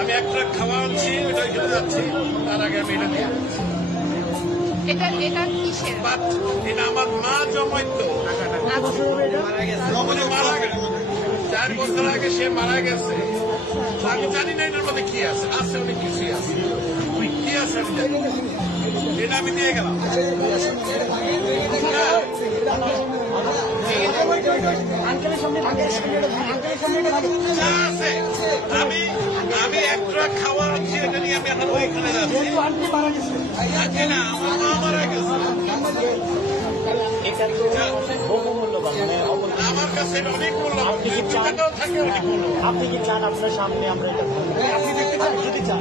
আমি একটা খাওয়া আনছি, ওটা ওইখানে যাচ্ছি, তার আগে আমি এটা দিয়ে এটা কিসের? এটা আমার মা জমাইতো, মারা গেছে 4 বছর আগে, সে মারা গেছে। আমি জানি না এটার মধ্যে কি আছে, আছে অনেক কিছুই আছে, কি আছে আমি জানি, এটা আমি দিয়ে গেলাম। আমি একটা খাওয়া আনছি, এটা নিয়ে আমি এখন ওইখানে যাচ্ছি। না, আমার মা মারা গেছে, আমার কাছে এটা অনেক মূল্যবান, টাকাও থাকে অনেক মূল্যবান। আপনি কি চান আপনার সামনে আমরা এটা আপনি দেখতে চান? যদি চান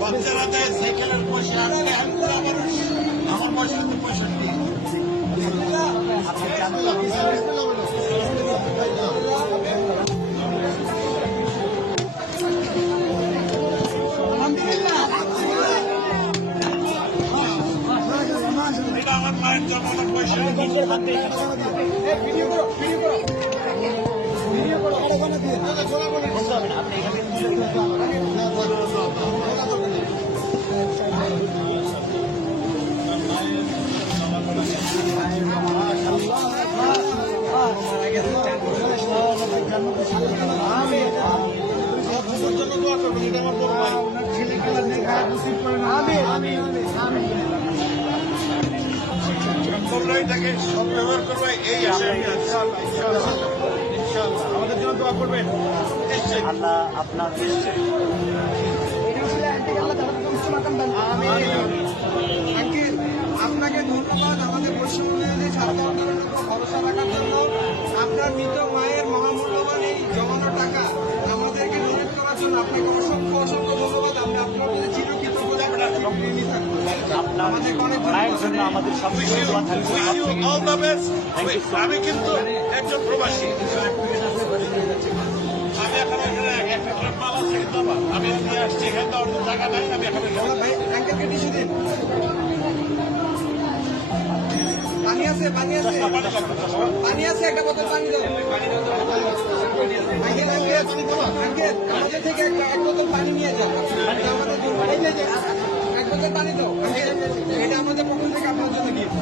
বাচ্চারা দেয় সাইকেলের পয়সা, আমার পয়সা তো পয়সা নেই। এটা আমার মায়ের জমানো পয়সা। নিজের হাতে আপনি এখানে তাকে সব ব্যবহার করবে, এই আশা আমাদের জন্য দোয়া করবেন। আল্লাহ আপনার আপনাকে ধন্যবাদ আমাদের পশ্চিমবঙ্গের ছাত্র আন্দোলনের উপর ভরসা রাখার জন্য। আপনার মৃত মায়ের মহামূল্যবান এই জমানো টাকা আমাদেরকে ডোনেট করার জন্য আপনাকে অসংখ্য অসংখ্য ধন্যবাদ। আমি আপনার কাছে চিরকৃতজ্ঞ আপনার মায়ের জন্য আমাদের সবকিছু দোয়া থাকবে। আমি কিন্তু একজন প্রবাসী, আমি এখন এখানে একটা ট্রাক মাল আছে, আমি নিয়ে আসছি, এখানে তো অন্য টাকা নাই, আমি এখন আঙ্কেলকে টিস্যু দিন। পানি আছে, পানি আছে, পানি আছে, একটা বোতল পানি দাও। আঙ্কেল আঙ্কেল আমাদের থেকে এক বোতল পানি নিয়ে যাও, আমাদের এক বোতল পানি দাও। আঙ্কেল এটা আমাদের পক্ষ থেকে আপনার জন্য গিফট।